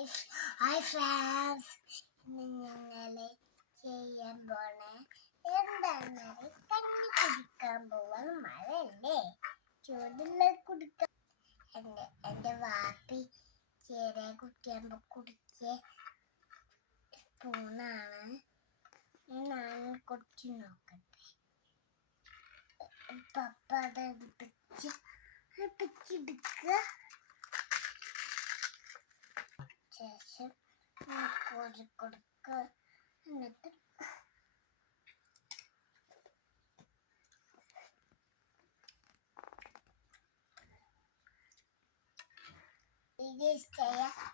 Hi friends, ഇന്ന് ഞങ്ങൾ ചെയ്യാൻ പോണ എന്താണെന്നറിയ കഞ്ഞി കുടിക്കാൻ പോവാണ്. മഴയല്ലേ, ചൂടുള്ള കുടിക്കാൻ. എൻ്റെ വാപ്പി ചെറിയ കുട്ടിയാകുമ്പോ കുടിച്ച സ്പൂണാണ്. ഞാൻ കുടിച്ചു നോക്കട്ടെ. പപ്പ അത് പിച്ചെടുക്കുക. ശേഷം കോരി കൊടുക്കുക. എന്നിട്ട് ഇത് ചെയ്യാം.